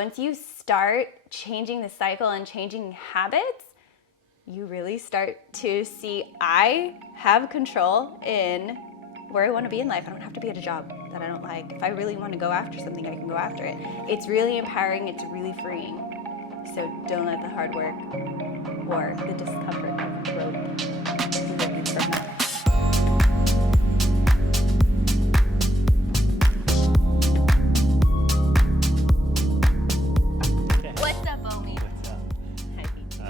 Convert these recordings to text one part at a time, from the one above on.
once you start changing the cycle and changing habits, you really start to see I have control in where I want to be in life. I don't have to be at a job that I don't like. If I really want to go after something, I can go after it. It's really empowering. It's really freeing. So don't let the hard work or the discomfort of the road prevent you from that. What's up, OMies? What's up? Hi, Pete.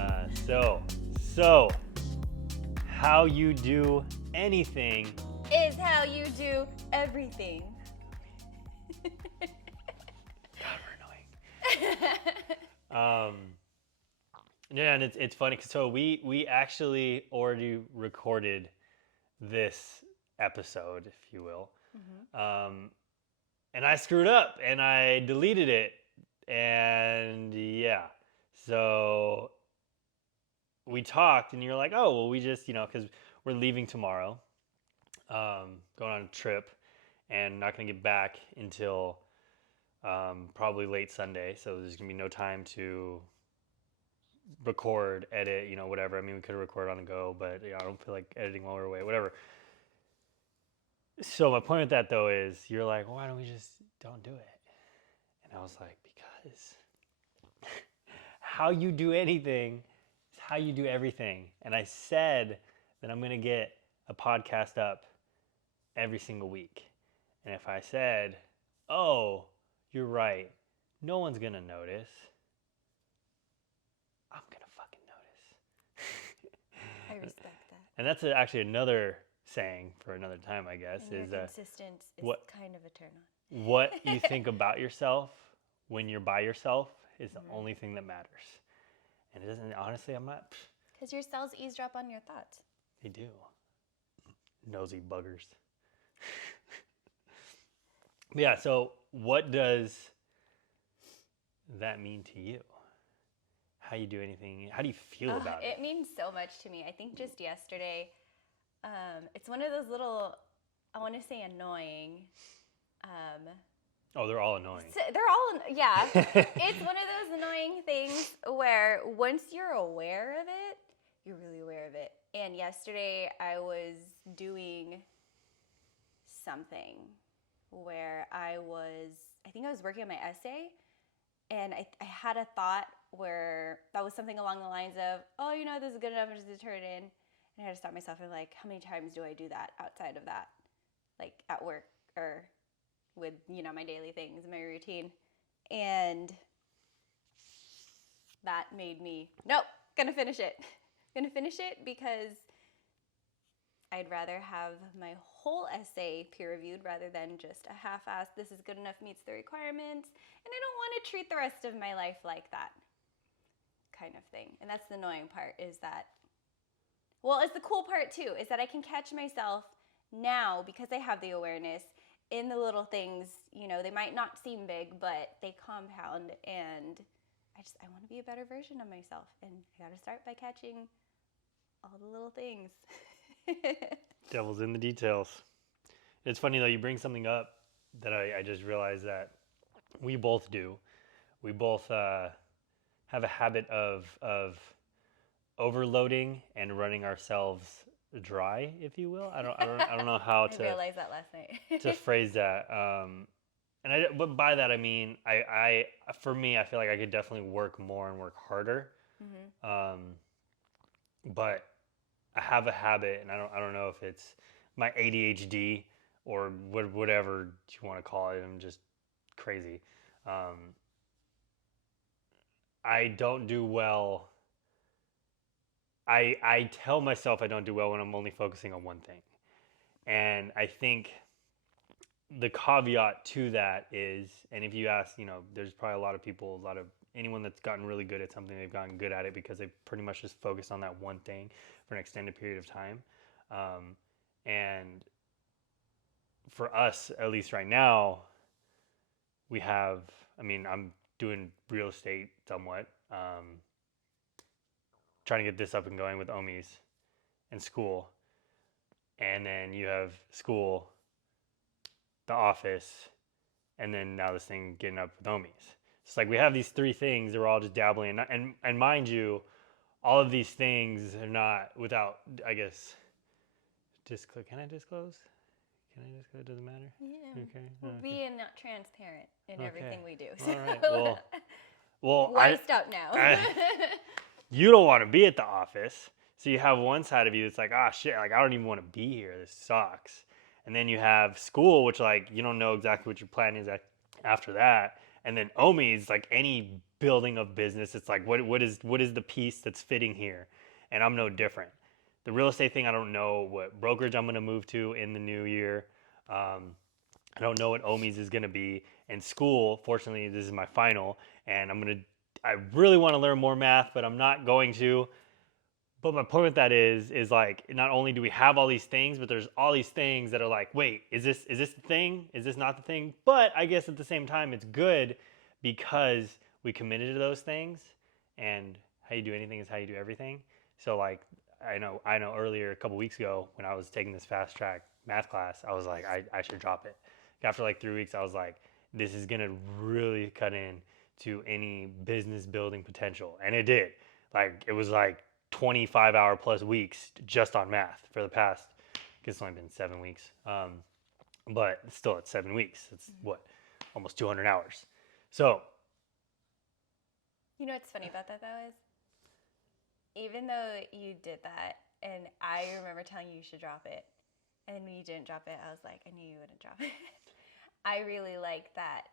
So, how you do anything Is how you do everything. God, we're annoying. Yeah, and it's funny. So we actually already recorded this episode, if you will, and I screwed up and I deleted it, and yeah, so we talked, and you're like, oh well, we just because we're leaving tomorrow, going on a trip, and not gonna get back until probably late Sunday, so there's gonna be no time to record, edit, whatever. I mean, we could record on the go, but I don't feel like editing while we're away, whatever. So my point with that though is, you're like, why don't we just don't do it? And I was like, because how you do anything is how you do everything. And I said that I'm gonna get a podcast up every single week. And if I said, oh, you're right, no one's gonna notice, I'm gonna fucking notice. I respect that. And that's actually another saying for another time, I guess, And is your consistence is what- kind of a turn on. what you think about yourself when you're by yourself is the only thing that matters. And it doesn't, honestly, I'm not, Because your cells eavesdrop on your thoughts. they do. Nosy buggers. Yeah, so what does that mean to you? How you do anything? How do you feel about it? It means so much to me. I think just yesterday, it's one of those little, I want to say annoying. Oh, they're all annoying. They're all, yeah. It's one of those annoying things where once you're aware of it, you're really aware of it. And yesterday I was doing something where I think I was working on my essay, and I had a thought where that was something along the lines of, oh, this is good enough just to turn it in. And I had to stop myself and like, how many times do I do that outside of that? Like at work or with, my daily things, my routine. And that made me, nope, gonna finish it. Gonna finish it because I'd rather have my whole essay peer-reviewed rather than just a half-assed, this is good enough, meets the requirements, and I don't want to treat the rest of my life like that kind of thing. And that's the annoying part, is that, well, it's the cool part too, is that I can catch myself now because I have the awareness in the little things, they might not seem big, but they compound, and I want to be a better version of myself, and I got to start by catching all the little things. Devil's in the details. It's funny though, you bring something up that I just realized that we both do. We both have a habit of overloading and running ourselves dry, if you will. I don't know how I realized that last night. to phrase that. But by that I mean, for me, I feel like I could definitely work more and work harder. But I have a habit, and I don't know if it's my ADHD or whatever you want to call it. I'm just crazy. I don't do well. I tell myself I don't do well when I'm only focusing on one thing. And I think the caveat to that is, and if you ask, there's probably a lot of people, anyone that's gotten really good at something, they've gotten good at it because they've pretty much just focused on that one thing for an extended period of time. And for us, at least right now, I'm doing real estate somewhat, trying to get this up and going with OMies and school. And then you have school, the office, and then now this thing getting up with OMies. It's like we have these three things that we're all just dabbling in. And mind you, all of these things are not without, I guess, can I disclose? Can I disclose? It doesn't matter? Yeah. Okay. We're Okay. being not transparent in Okay. everything we do. All right. Well, Wiced up now. you don't want to be at the office. So you have one side of you that's like, ah, shit, like I don't even want to be here. This sucks. And then you have school, which like you don't know exactly what your plan is after that. And then OMies, like any building of business, it's like what is the piece that's fitting here? And I'm no different. The real estate thing, I don't know what brokerage I'm going to move to in the new year. I don't know what OMies is going to be. In school, fortunately, this is my final, and I really want to learn more math, but I'm not going to. But my point with that is like not only do we have all these things, but there's all these things that are like, wait, is this the thing? Is this not the thing? But I guess at the same time, it's good because we committed to those things, and how you do anything is how you do everything. So like I know earlier a couple weeks ago when I was taking this fast track math class, I was like I should drop it. After like 3 weeks, I was like, this is gonna really cut in to any business building potential, and it did. Like it was like 25-hour plus weeks just on math for the past. I guess it's only been 7 weeks, but still at 7 weeks, it's what, almost 200 hours. So You know what's funny about that though is, even though you did that, and I remember telling you should drop it, and then when you didn't drop it, I was like, I knew you wouldn't drop it. I really like that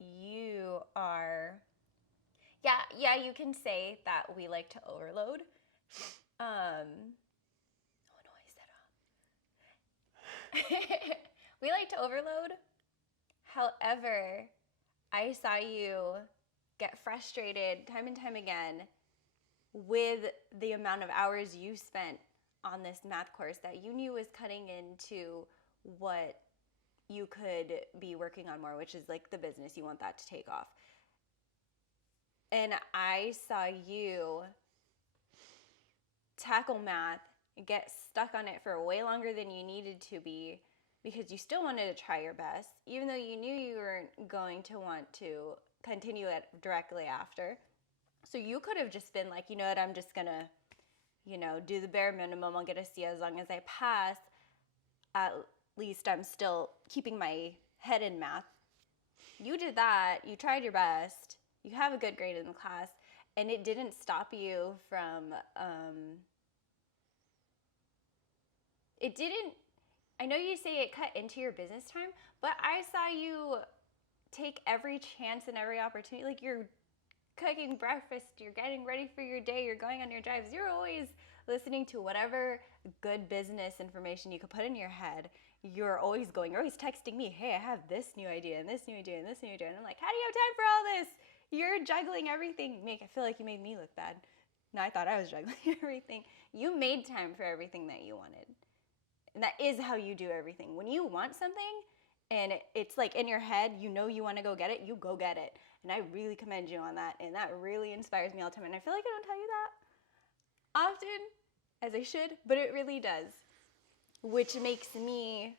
you are. Yeah, you can say that we like to overload. Oh no, I said we like to overload. However, I saw you get frustrated time and time again with the amount of hours you spent on this math course that you knew was cutting into what you could be working on more, which is like the business. You want that to take off. And I saw you tackle math, get stuck on it for way longer than you needed to be because you still wanted to try your best, even though you knew you weren't going to want to continue it directly after. So you could have just been like, you know what, I'm just going to, do the bare minimum. I'll get a C as long as I pass. At least I'm still keeping my head in math. You did that. You tried your best. You have a good grade in the class. And it didn't stop you from, it didn't, I know you say it cut into your business time, but I saw you take every chance and every opportunity. Like you're cooking breakfast, you're getting ready for your day, you're going on your drives. You're always listening to whatever good business information you could put in your head. You're always texting me, hey, I have this new idea and this new idea and this new idea. And I'm like, how do you have time for all this? You're juggling everything. I feel like you made me look bad. No, I thought I was juggling everything. You made time for everything that you wanted. And that is how you do everything. When you want something and it's like in your head, you know you want to go get it, you go get it. And I really commend you on that. And that really inspires me all the time. And I feel like I don't tell you that often, as I should, but it really does. Which makes me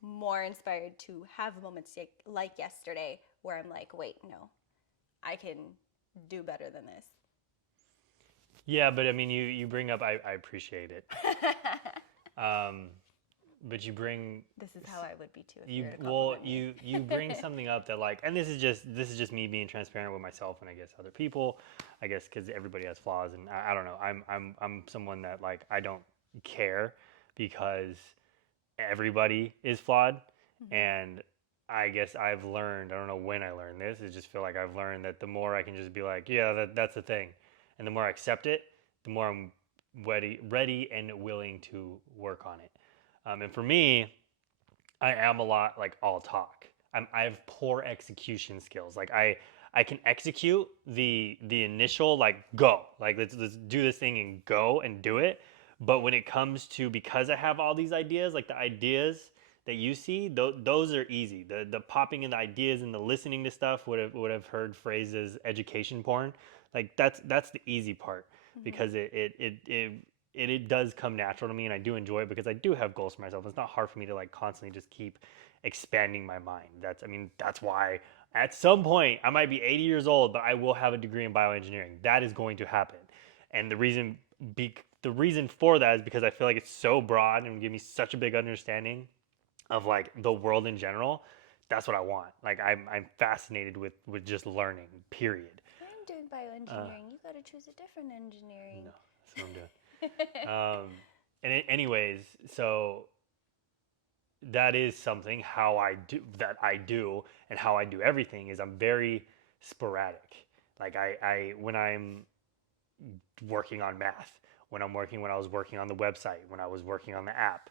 more inspired to have moments like yesterday where I'm like, wait, no, I can do better than this. yeah, but I mean, you bring up, I appreciate it. But you bring This is how I would be too. If you were to well compliment me. you bring something up that like, and this is just me being transparent with myself and I guess other people, I guess because everybody has flaws, and I don't know, I'm someone that like I don't care because everybody is flawed. Mm-hmm. And I guess I've learned, I don't know when I learned this, I just feel like I've learned that the more I can just be like, yeah, that's the thing, and the more I accept it, the more I'm ready and willing to work on it. And for me, I am a lot like all talk. I have poor execution skills. Like I can execute the initial like go, like let's do this thing and go and do it. But when it comes to, because I have all these ideas, like the ideas that you see, those are easy. The popping in the ideas and the listening to stuff would have heard phrases education porn. Like that's the easy part. Mm-hmm. Because it does come natural to me, and I do enjoy it because I do have goals for myself. It's not hard for me to like constantly just keep expanding my mind. That's why At some point, I might be 80 years old, but I will have a degree in bioengineering. That is going to happen. And the reason for that is because I feel like it's so broad and give me such a big understanding of like the world in general. That's what I want. Like I'm fascinated with just learning. Period. I'm doing bioengineering. You got to choose a different engineering. No, that's what I'm doing. Anyways, so that is something how I do and how I do everything is I'm very sporadic. Like I when I'm working on math, when I was working on the website, when I was working on the app,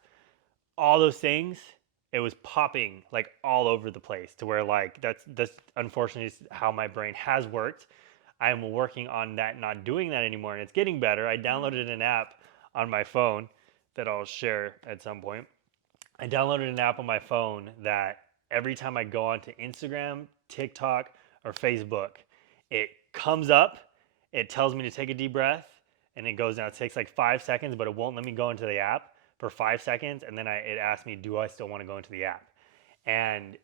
all those things, it was popping like all over the place to where like that's unfortunately how my brain has worked. I'm working on that, not doing that anymore, and it's getting better. I downloaded an app on my phone that I'll share at some point. I downloaded an app on my phone that every time I go onto Instagram, TikTok, or Facebook, it comes up, it tells me to take a deep breath, and it goes down. It takes like 5 seconds, but it won't let me go into the app for 5 seconds, and then it asks me, do I still want to go into the app? And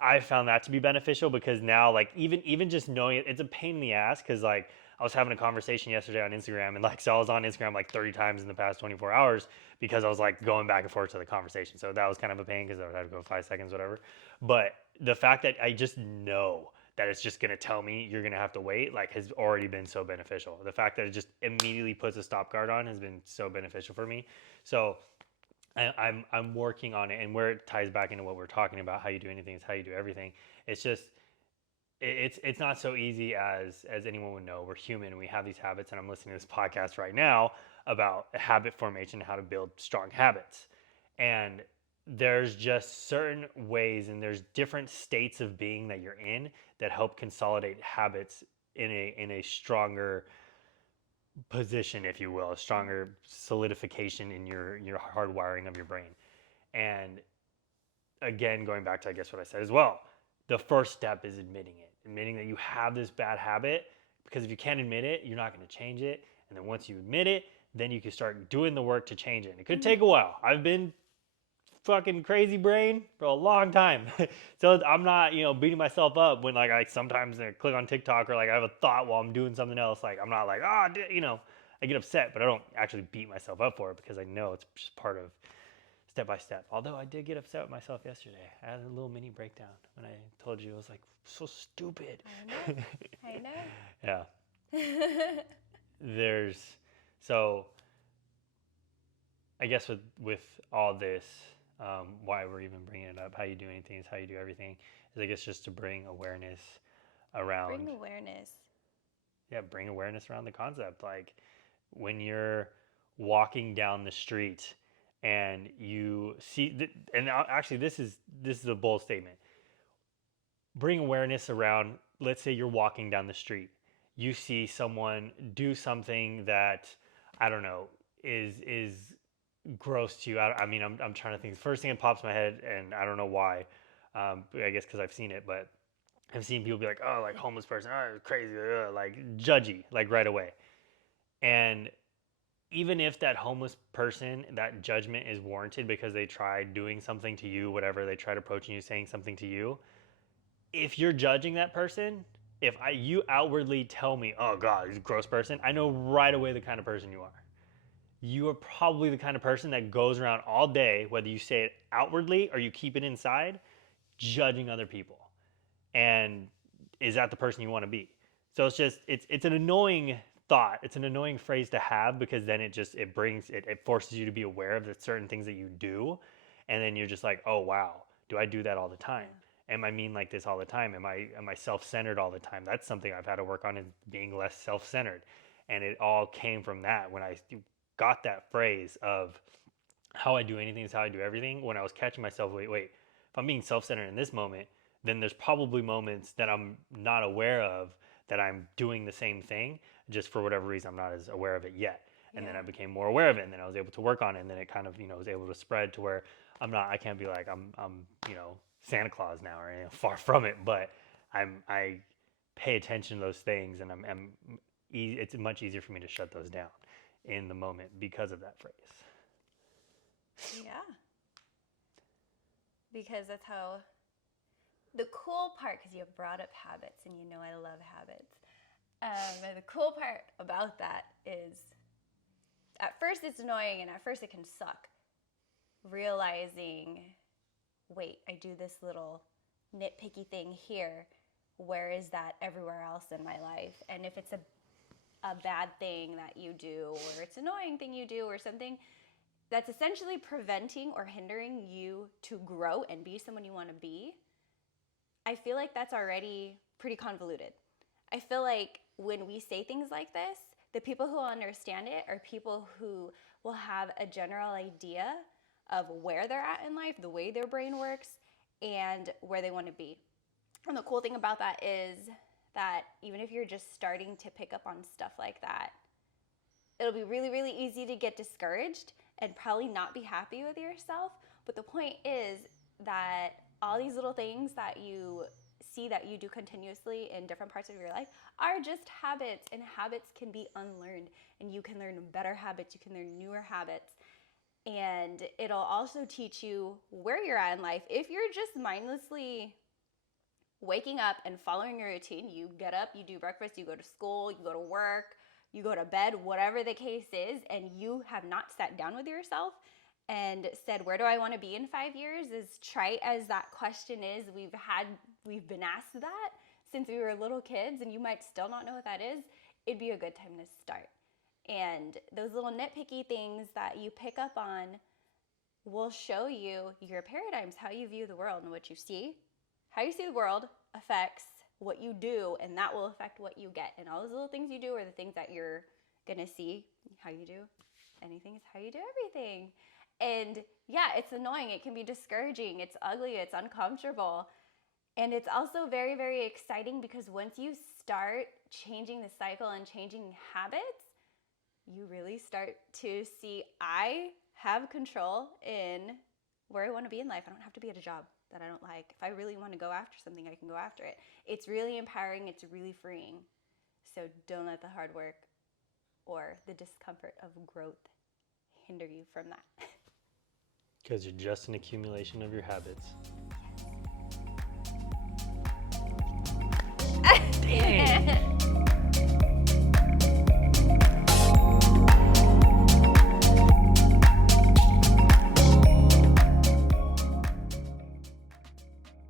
I found that to be beneficial because now, like, even just knowing it, it's a pain in the ass because, like, I was having a conversation yesterday on Instagram, and like, so I was on Instagram like 30 times in the past 24 hours because I was like going back and forth to the conversation. So that was kind of a pain because I would have to go 5 seconds, whatever. But the fact that I just know that it's just gonna tell me you're gonna have to wait, like, has already been so beneficial. The fact that it just immediately puts a stop guard on has been so beneficial for me. So I'm working on it, and where it ties back into what we're talking about, how you do anything is how you do everything. It's just it's not so easy as anyone would know. We're human and we have these habits, and I'm listening to this podcast right now about habit formation and how to build strong habits. And there's just certain ways and there's different states of being that you're in that help consolidate habits in a stronger position, if you will, a stronger solidification in your hardwiring of your brain. And again, going back to I guess what I said as well, the first step is admitting that you have this bad habit. Because if you can't admit it, you're not going to change it. And then once you admit it, then you can start doing the work to change it. And it could take a while. I've been fucking crazy brain for a long time. So I'm not, beating myself up when like I sometimes click on TikTok or like I have a thought while I'm doing something else. Like I'm not like, I get upset, but I don't actually beat myself up for it because I know it's just part of step by step. Although I did get upset with myself yesterday. I had a little mini breakdown when I told you I was like so stupid. I know. Yeah. There's so I guess with all this, why we're even bringing it up, how you do anything is how you do everything, is I guess just to bring awareness around. Bring awareness. Yeah, bring awareness around the concept. Like when you're walking down the street and you see, and actually this is a bold statement. Bring awareness around. Let's say you're walking down the street, you see someone do something that I don't know is gross to you. I mean, I'm trying to think. The first thing that pops in my head, and I don't know why. I guess because I've seen it, but I've seen people be like, "Oh, like homeless person, oh, crazy," like judgy, like right away. And even if that homeless person, that judgment is warranted because they tried doing something to you, whatever they tried approaching you, saying something to you, if you're judging that person, if you outwardly tell me, "Oh God, he's a gross person," I know right away the kind of person you are. You are probably the kind of person that goes around all day, whether you say it outwardly or you keep it inside, judging other people. And is that the person you want to be? So it's an annoying thought. It's an annoying phrase to have because then it forces you to be aware of the certain things that you do, and then you're just like, oh wow, do I do that all the time? Am I mean like this all the time? Am I self-centered all the time? That's something I've had to work on, is being less self-centered. And it all came from that when I got that phrase of how I do anything is how I do everything. When I was catching myself, wait, if I'm being self-centered in this moment, then there's probably moments that I'm not aware of that I'm doing the same thing, just for whatever reason I'm not as aware of it yet. And then I became more aware of it, and then I was able to work on it, and then it kind of was able to spread to where I can't be like I'm Santa Claus now or anything, far from it, but I pay attention to those things, and it's much easier for me to shut those down in the moment because of that phrase. Yeah. Because that's how the cool part, because you brought up habits and you know I love habits. And the cool part about that is at first it's annoying and at first it can suck. Realizing, wait, I do this little nitpicky thing here. Where is that everywhere else in my life? And if it's a bad thing that you do, or it's an annoying thing you do, or something that's essentially preventing or hindering you to grow and be someone you want to be, I feel like that's already pretty convoluted. I feel like when we say things like this, the people who will understand it are people who will have a general idea of where they're at in life, the way their brain works, and where they want to be. And the cool thing about that is that even if you're just starting to pick up on stuff like that, it'll be really, really easy to get discouraged and probably not be happy with yourself. But the point is that all these little things that you see that you do continuously in different parts of your life are just habits, and habits can be unlearned, and you can learn better habits, you can learn newer habits, and it'll also teach you where you're at in life. If you're just mindlessly waking up and following your routine, you get up, you do breakfast, you go to school, you go to work, you go to bed, whatever the case is, and you have not sat down with yourself and said, where do I want to be in 5 years? As trite as that question is, we've been asked that since we were little kids, and you might still not know what that is. It'd be a good time to start. And those little nitpicky things that you pick up on will show you your paradigms, how you view the world, and what you see. How you see the world affects what you do, and that will affect what you get. And all those little things you do are the things that you're gonna see. How you do anything is how you do everything. And yeah, it's annoying. It can be discouraging. It's ugly. It's uncomfortable. And it's also very, very exciting, because once you start changing the cycle and changing habits, you really start to see, I have control in where I want to be in life. I don't have to be at a job that I don't like. If I really want to go after something, I can go after it. It's really empowering. It's really freeing. So don't let the hard work or the discomfort of growth hinder you from that. Because you're just an accumulation of your habits. Dang.